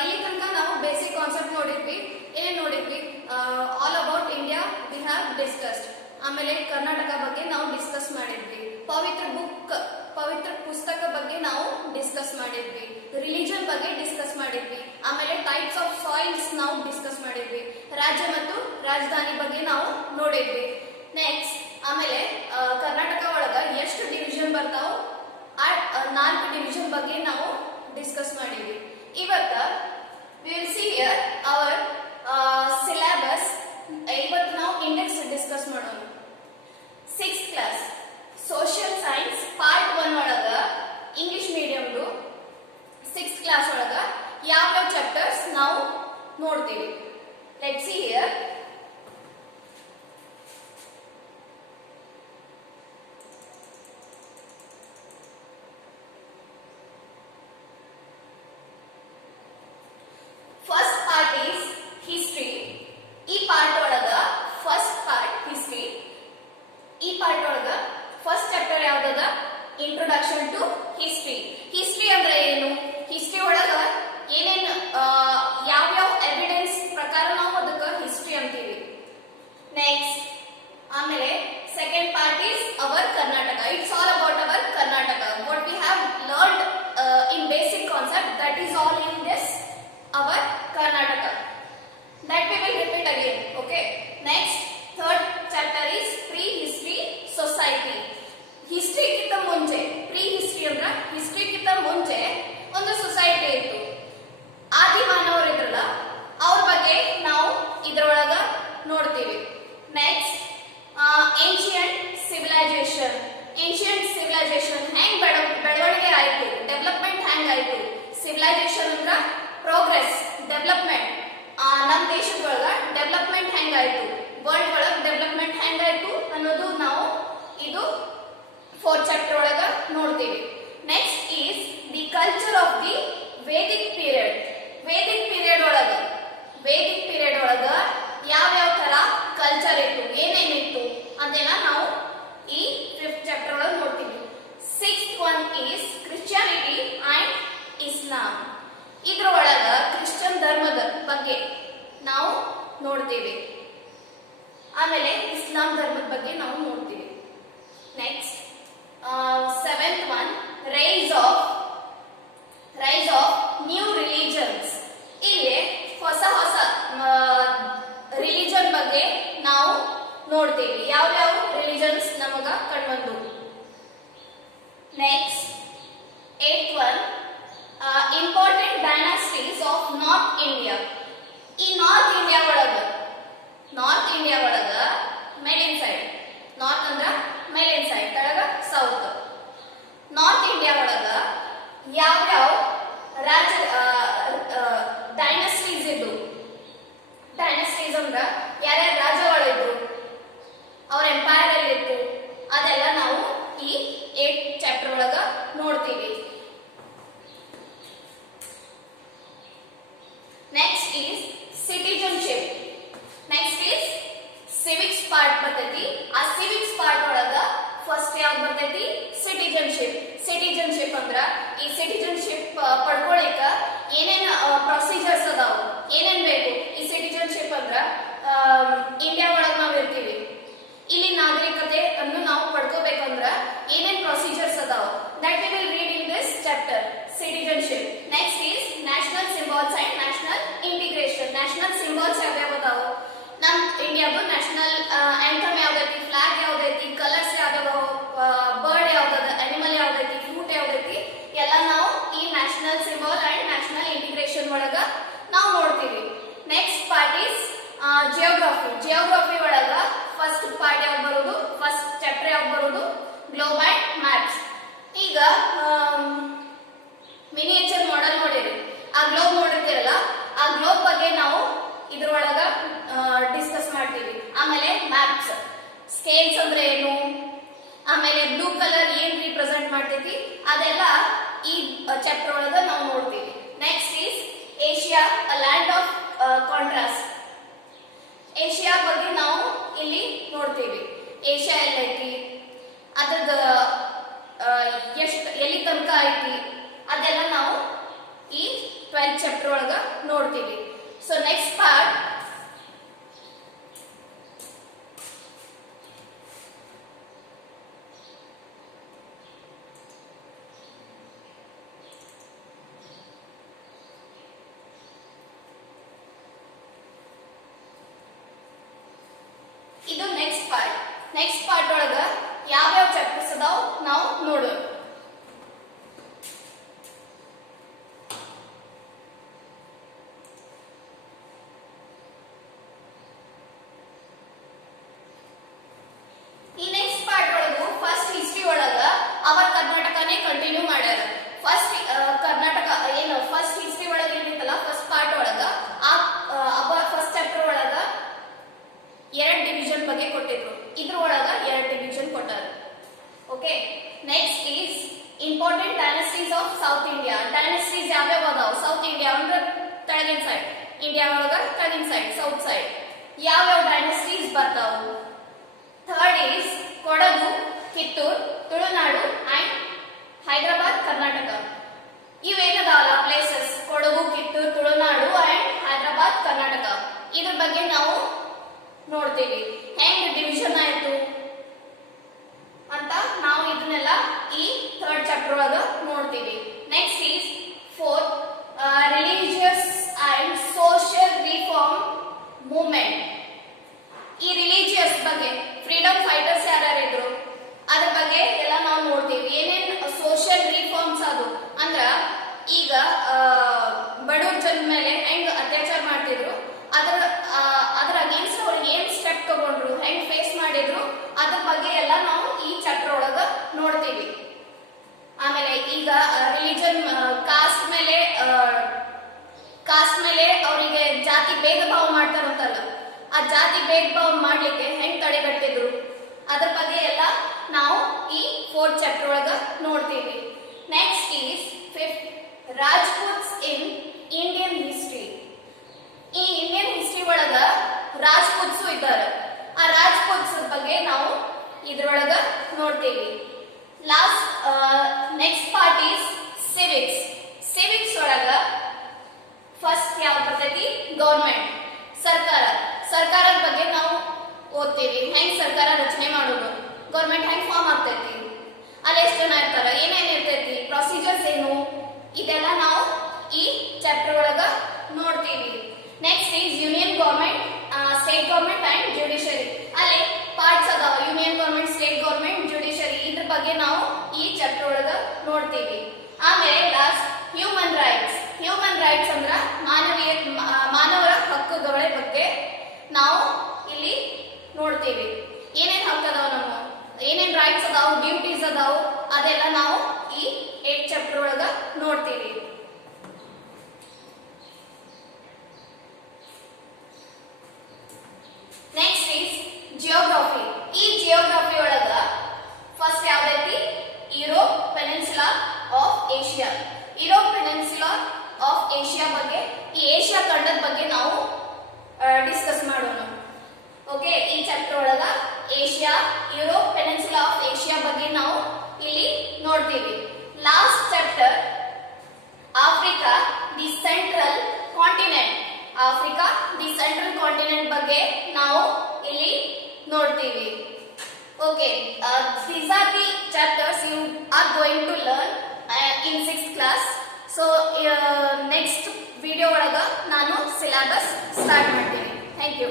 ಇಲ್ಲಿ ತನಕ ನಾವು ಬೇಸಿಕ್ ಕಾನ್ಸೆಪ್ಟ್ ನೋಡಿದ್ವಿ. ಏನ್ ನೋಡಿದ್ವಿ? All about India we have discussed. ಆಮೇಲೆ ಕರ್ನಾಟಕ ಬಗ್ಗೆ ನಾವು ಡಿಸ್ಕಸ್ ಮಾಡಿದ್ವಿ. ಪವಿತ್ರ ಪುಸ್ತಕ ಬಗ್ಗೆ ನಾವು ಡಿಸ್ಕಸ್ ಮಾಡಿದ್ವಿ. ರಿಲಿಜನ್ ಬಗ್ಗೆ ಡಿಸ್ಕಸ್ ಮಾಡಿದ್ವಿ. ಆಮೇಲೆ ಟೈಪ್ಸ್ ಆಫ್ ಸಾಯಿಲ್ಸ್ ನಾವು ಡಿಸ್ಕಸ್ ಮಾಡಿದ್ವಿ. ರಾಜ್ಯ ಮತ್ತು ರಾಜಧಾನಿ ಬಗ್ಗೆ ನಾವು ನೋಡಿದ್ವಿ. ನೆಕ್ಸ್ಟ್ ಆಮೇಲೆ ಕರ್ನಾಟಕ ಒಳಗ ಎಷ್ಟು ಡಿವಿಷನ್ ಬರ್ತಾವ ಆ 4 ಡಿವಿಷನ್ ಬಗ್ಗೆ ನಾವು ಡಿಸ್ಕಸ್ ಮಾಡಿದ್ವಿ. ಇವತ್ತ we will see here our syllabus. ಇವತ್ತು ನಾವು ಇಂಡೆಕ್ಸ್ ಡಿಸ್ಕಸ್ ಮಾಡೋಣ. 6th class social science part 1 ಒಳಗ ಇಂಗ್ಲಿಷ್ ಮೀಡಿಯಂದು 6th ಕ್ಲಾಸ್ ಒಳಗ ಯಾವ ಚಾಪ್ಟರ್ಸ್ ನಾವು ನೋಡ್ತೀವಿ. Let's see here. First part is history. ಈ ಪಾರ್ಟ್ ಒಳಗ ಫಸ್ಟ್ ಪಾರ್ಟ್ ಹಿಸ್ಟ್ರಿ. ಈ ಪಾರ್ಟ್ ಒಳಗ ಫಸ್ಟ್ ಚಾಪ್ಟರ್ ಯಾವ್ದದ? Introduction to history. ಹಿಸ್ಟ್ರಿ ಅಂದ್ರೆ ಏನು? ಹಿಸ್ಟ್ರಿ ಒಳಗ ಏನೇನ್ ಯಾವ್ಯಾವ ಎವಿಡೆನ್ಸ್ ಪ್ರಕಾರ ನಾವು ಅದಕ್ಕೆ ಹಿಸ್ಟ್ರಿ ಅಂತೀವಿ. ನೆಕ್ಸ್ಟ್ ಆಮೇಲೆ second part is our Karnataka. It's all about our Karnataka. What we have learned in basic concept, that is all in this our Karnataka. That we will repeat again. Okay. Next, third chapter is pre-history society. History ಕಿಂತ ಮುಂಚೆ, pre-history ಅಂದ್ರ history ಕಿಂತ ಮುಂಚೆ ಒಂದು society ಇತ್ತು. ಆದಿ ಮಾನವರು ಇದ್ರಲ್ಲ, ಅವ್ರ ಬಗ್ಗೆ ನಾವು ಇದರೊಳಗ ನೋಡ್ತೀವಿ. Next ancient civilisation. Ancient civilisation ಹೆಂಗ್ ಬೆಳವಣಿಗೆ ಆಯ್ತು, ಡೆವಲಪ್ಮೆಂಟ್ ಹೆಂಗ್ ಆಯ್ತು. ಸಿವಿಲೈಸೇಷನ್ ಅಂದ್ರ ಪ್ರೋಗ್ರೆಸ್, ಡೆವಲಪ್ಮೆಂಟ್. ನಮ್ಮ ದೇಶದೊಳಗ ಡೆವಲಪ್ಮೆಂಟ್ ಹೆಂಗಾಯ್ತು, ವರ್ಲ್ಡ್ ಒಳಗ ಡೆವಲಪ್ಮೆಂಟ್ ಹೆಂಗಾಯ್ತು ಅನ್ನೋದು ನಾವು ಇದು 4th ಚಾಪ್ಟರ್ ಒಳಗ ನೋಡ್ತೀವಿ. Next is the culture of the Vedic period. Vedic period ಒಳಗ ಯಾವ ತರ ಕಲ್ಚರ್ ಇತ್ತು, ಏನೇನಿತ್ತು ಅದೆಲ್ಲ ನಾವು ಈ 5th ಚಾಪ್ಟರ್ ಒಳಗ ನೋಡ್ತೀವಿ. 6th one is Christianity and Islam. ಇದ್ರ ಒಳಗ ಕ್ರಿಶ್ಚಿಯನ್ ಧರ್ಮದ ಬಗ್ಗೆ ನಾವು ನೋಡ್ತೀವಿ. ಆಮೇಲೆ ಇಸ್ಲಾಂ ಧರ್ಮದ ಬಗ್ಗೆ ನಾವು ನೋಡ್ತೀವಿ. Next 7th one rise of new religions. ಇಲ್ಲಿ ಹೊಸ ರಿಲಿಜನ್ ಬಗ್ಗೆ ನಾವು ನೋಡ್ತೀವಿ. ಯಾವ್ಯಾವ ರಿಲಿಜನ್ಸ್ ನಮಗ ಕಂಡುಬಂದು. Next 8th one important dynasties of north India. ಈ ನಾರ್ತ್ ಇಂಡಿಯಾ ಒಳಗ ಮೇಲಿನ ಸೈಡ್, ನಾರ್ತ್ ಅಂದ್ರ ಮೇಲಿನ ಸೈಡ್, ಕೆಳಗ ಸೌತ್. ನಾರ್ತ್ ಇಂಡಿಯಾ ಒಳಗ ಯಾವ್ಯಾವ ಡೈನಾಸ್ಟೀಸ್ ಇದ್ದು. ಡೈನಾಸ್ಟೀಸ್ ಅಂದ್ರ ಯಾರ್ಯಾರ ರಾಜಗಳಿದ್ರು, ಅವ್ರ ಎಂಪೈರ್ ಎಲ್ಲಿತ್ತು, ಅದೆಲ್ಲ ನಾವು ಈ 8th ಚಾಪ್ಟರ್ ಒಳಗ ನೋಡ್ತೀವಿ. Next is citizenship. Next is civics part ಬರ್ತೈತಿ. ಆ ಸಿವಿಕ್ಸ್ ಪಾರ್ಟ್ ಒಳಗ ಫಸ್ಟ್ ಯಾವ್ದು ಬರ್ತೈತಿ? ಸಿಟಿಜನ್ಶಿಪ್. ಸಿಟಿಜನ್ಶಿಪ್ ಅಂದ್ರ ಈ ಸಿಟಿಜನ್ಶಿಪ್ ಪಡ್ಕೊಳಿಕ ಏನೇನ್ ಪ್ರೊಸೀಜರ್ಸ್ ಅದಾವ, ಏನೇನ್ ಬೇಕು. ಈ ಸಿಟಿಜನ್ಶಿಪ್ ಅಂದ್ರ ಇಂಡಿಯಾ ಒಳಗ ನಾವ್ ಇರ್ತೀವಿ, ಇಲ್ಲಿ ನಾಗರಿಕತೆ ಅನ್ನು ನಾವು ಪಡ್ಕೋಬೇಕಂದ್ರ ಏನೇನ್ ಪ್ರೊಸೀಜರ್ಸ್ ಅದಾವ, that we will read in this chapter citizenship. Next is national symbols and national integration. National symbols ಯಾವ್ಯಾವ ಅದಾವ? ನಮ್ ಇಂಡಿಯಾದು ನ್ಯಾಷನಲ್ ಆಂಥಮ್ ಯಾವ್ದೈತಿ, ಫ್ಲಾಗ್ ಯಾವ್ದೈತಿ, ಕಲರ್ಸ್ ಯಾವ್ದಾವ, ಬರ್ಡ್ ಯಾವ್ದದ, ಅನಿಮಲ್ ಯಾವ್ದೈತಿ, ಫ್ರೂಟ್ ಯಾವ್ದೈತಿ, ಎಲ್ಲ ನಾವು ಈ national symbol and national integration ಒಳಗ ನಾವು ನೋಡ್ತೀವಿ. Next part is geography. Geography ಒಳಗ ಫಸ್ಟ್ ಪಾರ್ಟ್ ಯಾವ್ದು ಬರೋದು, ಫಸ್ಟ್ ಚಾಪ್ಟರ್ ಯಾವ್ದು ಬರೋದು? Globe and maps. ಈಗ ಮಿನಿಯೇಚರ್ ಮಾಡೆಲ್ ನೋಡಿರಿ, ಆ ಗ್ಲೋಬ್ ನೋಡಿರ್ತೀರಲ್ಲ, ಆ ಗ್ಲೋಬ್ ಬಗ್ಗೆ ನಾವು ಇದ್ರೊಳಗ ಡಿಸ್ಕಸ್ ಮಾಡ್ತೀವಿ. ಆಮೇಲೆ ಮ್ಯಾಪ್ಸ್, ಸ್ಕೇಲ್ಸ್ ಅಂದ್ರೆ ಏನು, ಆಮೇಲೆ ಬ್ಲೂ ಕಲರ್ ಏನ್ ರಿಪ್ರೆಸೆಂಟ್ ಮಾಡ್ತೈತಿ ಅದೆಲ್ಲ ಈ ಚಾಪ್ಟರ್ ಒಳಗ ನಾವು ನೋಡ್ತೀವಿ. Next is Asia, a land of contrast. Asia ಬಗ್ಗೆ ನಾವು ಇಲ್ಲಿ ನೋಡ್ತೀವಿ. ಏಷ್ಯಾ ಎಲ್ಲೈತಿ, ಅದ್ರದ ಎಲ್ಲಿ ತನಕ ಐತಿ ಅದೆಲ್ಲ ನಾವು ಈ 12th ಚಾಪ್ಟರ್ ಒಳಗ ನೋಡ್ತೀವಿ. ಸೊ ನೆಕ್ಸ್ಟ್ ಪಾರ್ಟ್ ಇದು ನೆಕ್ಸ್ಟ್ ಪಾರ್ಟ್ ಒಳಗ ಯಾವ್ಯಾವ ಚಾಪ್ಟರ್ಸ್ ಅದಾವ ನಾವು ನೋಡೋಣ. ಈ ನೆಕ್ಸ್ಟ್ ಪಾರ್ಟ್ ಒಳಗು ಫಸ್ಟ್ ಹಿಸ್ಟ್ರಿ ಒಳಗ ಅವರ್ ಕರ್ನಾಟಕನೇ ಕಂಟಿನ್ಯೂ ಮಾಡ್ಯಾರ. ಫಸ್ಟ್ ಕರ್ನಾಟಕ ಏನು ಫಸ್ಟ್ ಹಿಸ್ಟ್ರಿ ಒಳಗ ಏನಿತ್ತಲ್ಲ ಫಸ್ಟ್ ಪಾರ್ಟ್ ಒಳಗ ಫಸ್ಟ್ ಚಾಪ್ಟರ್ ಒಳಗ 2 ಡಿವಿಷನ್ ಬಗ್ಗೆ ಕೊಟ್ಟಿದ್ರು. ಇದ್ರ ಒಳಗ 2 ಡಿವಿಷನ್ ಕೊಟ್ಟಾರ. Okay, next is important dynasties of south India. Dynasties ಯಾವ್ಯಾವ ಅದಾವ ಸೌತ್ ಇಂಡಿಯಾ ಅಂದ್ರೆ ತೆಳಗಿನ ಸೈಡ್, ಇಂಡಿಯಾ ಒಳಗ ತೆಳಗಿನ ಸೈಡ್ ಸೌತ್ ಸೈಡ್ ಯಾವ್ಯಾವ ಡೈನೆಸ್ಟೀಸ್ ಬರ್ತಾವು. Third is Kodagu, Kittur, Tulunadu and Hyderabad, Karnataka. ಇವೇನದಾವಲ್ಲ ಪ್ಲೇಸಸ್ ಕೊಡಗು, ಕಿತ್ತೂರ್, ತುಳುನಾಡು ಅಂಡ್ ಹೈದರಾಬಾದ್, ಕರ್ನಾಟಕ. ಇದ್ರ ಬಗ್ಗೆ ನಾವು ನೋಡ್ತೀವಿ ಹೆಂಗ್ ಡಿವಿಷನ್ ಆಯ್ತು ಅಂತ ನಾವು ಇದನ್ನೆಲ್ಲ ಈ ಥರ್ಡ್ ಚಾಪ್ಟರ್ ಒಳಗ ನೋಡ್ತೀವಿ. Next is fourth religious and social reform movement. ಈ ರಿಲಿಜಿಯಸ್ ಬಗ್ಗೆ ಫ್ರೀಡಮ್ ಫೈಟರ್ಸ್ ಯಾರ್ಯಾರಿದ್ರು ಅದ್ರ ಬಗ್ಗೆ ಎಲ್ಲ ನಾವು ನೋಡ್ತೀವಿ. ಏನೇನ್ ಸೋಷಿಯಲ್ ರಿಫಾರ್ಮ್ಸ್ ಅದು ಅಂದ್ರ ಈಗ ಬಡವ್ರ ಜನ ಮೇಲೆ ಹೆಂಗ್ ಅತ್ಯಾಚಾರ ಮಾಡ್ತಿದ್ರು, ಅದ್ರ ಅಗೇನ್ಸ್ಟ್ ಅವ್ರಿಗೆ ಏನ್ ಸ್ಟೆಪ್ ತಗೊಂಡ್ರು, ಹೆಂಗ್ ಫೇಸ್ ಮಾಡಿದ್ರು ಅದ್ರ ಬಗ್ಗೆ ಎಲ್ಲ ನಾವು ಈ ಚಾಪ್ಟರ್ ಒಳಗ ನೋಡ್ತೀವಿ. ಆಮೇಲೆ ಈಗ ರಿಲಿಜನ್ ಕಾಸ್ಟ್ ಮೇಲೆ ಅವರಿಗೆ ಜಾತಿ ಭೇದ ಭಾವ ಮಾಡ್ತಾರಂತಲ್ಲ, ಆ ಜಾತಿ ಭೇದ ಭಾವ ಮಾಡ್ಲಿಕ್ಕೆ ಹೆಂಗ್ ತಡೆಗಟ್ಟಿದ್ರು ಅದ್ರ ಬಗ್ಗೆ ಎಲ್ಲ ನಾವು ಈ ಫೋರ್ತ್ ಚಾಪ್ಟರ್ ಒಳಗ ನೋಡ್ತೀವಿ. Next is fifth Rajputs in Indian history. ಈ ಇಂಡಿಯನ್ ಹಿಸ್ಟ್ರಿ ಒಳಗ ರಾಜ್ಪೂಟ್ಸು ಇದ್ದಾರೆ. ಆ ರಾಜ್ಪೂಟ್ಸ್ ಬಗ್ಗೆ ನಾವು ಇದ್ರೊಳಗ ನೋಡ್ತೀವಿ. Last next part is civics. Civics ಒಳಗ ಫಸ್ಟ್ ಯಾವ್ದು ಬರ್ತೈತಿ ಗೌರ್ಮೆಂಟ್, ಸರ್ಕಾರದ ಬಗ್ಗೆ ನಾವು ಓದ್ತೀವಿ. ಹೆಂಗ್ ಸರ್ಕಾರ ರಚನೆ ಮಾಡೋದು, ಗೌರ್ಮೆಂಟ್ ಹೆಂಗ್ ಫಾರ್ಮ್ ಆಗ್ತೈತಿ, ಅಲ್ಲಿ ಎಷ್ಟು ಜನ ಇರ್ತಾರ, ಏನೇನ್ ಇರ್ತೈತಿ, ಪ್ರೊಸೀಜರ್ಸ್ ಏನು, ಇದೆಲ್ಲ ನಾವು ಈ ಚಾಪ್ಟರ್ ಒಳಗ ನೋಡ್ತೀವಿ. Next is union government, state government and judiciary. ಅಲ್ಲಿ ಪಾರ್ಟ್ಸ್ ಅದಾವ, union government, state government, judiciary. ಇದ್ರ ಬಗ್ಗೆ ನಾವು ಈ ಚಾಪ್ಟರ್ ಒಳಗ ನೋಡ್ತೀವಿ. ಆಮೇಲೆ last human rights. Human rights ಅಂದ್ರ ಮಾನವರ ಹಕ್ಕುಗಳ ಬಗ್ಗೆ ನಾವು ಇಲ್ಲಿ ನೋಡ್ತೀವಿ. ಏನೇನ್ ಹಕ್ಕು ಅದಾವ, ನಮ್ಮ ಏನೇನ್ ರೈಟ್ಸ್ ಅದಾವು, ಡ್ಯೂಟೀಸ್ ಅದಾವು, ಅದೆಲ್ಲ ನಾವು ಈ 8th ಚಾಪ್ಟರ್ ಒಳಗ ನೋಡ್ತೀವಿ. Next is geography. ಈ ಜಿಯೋಗ್ರಫಿ ಒಳಗ ಫಸ್ಟ್ ಯಾವ್ದೈತಿ Europe peninsula of Asia. Europe peninsula of Asia ಬಗ್ಗೆ, ಈ ಏಷ್ಯಾ ಖಂಡದ ಬಗ್ಗೆ ನಾವು ಡಿಸ್ಕಸ್ ಮಾಡೋಣ. ಓಕೆ, ಈ ಚಾಪ್ಟರ್ ಒಳಗ Asia, Europe peninsula of Asia ಬಗ್ಗೆ ನಾವು ಇಲ್ಲಿ ನೋಡ್ತೀವಿ. Last chapter Africa the central continent. Africa the central continent ಬಗ್ಗೆ ನಾವು ಇಲ್ಲಿ ನೋಡ್ತೀವಿ. Okay, these are the chapters you are going to learn in 6th class. So next video ಒಳಗ ನಾನು ಸಿಲೆಬಸ್ ಸ್ಟಾರ್ಟ್ ಮಾಡ್ತೀನಿ. Thank you.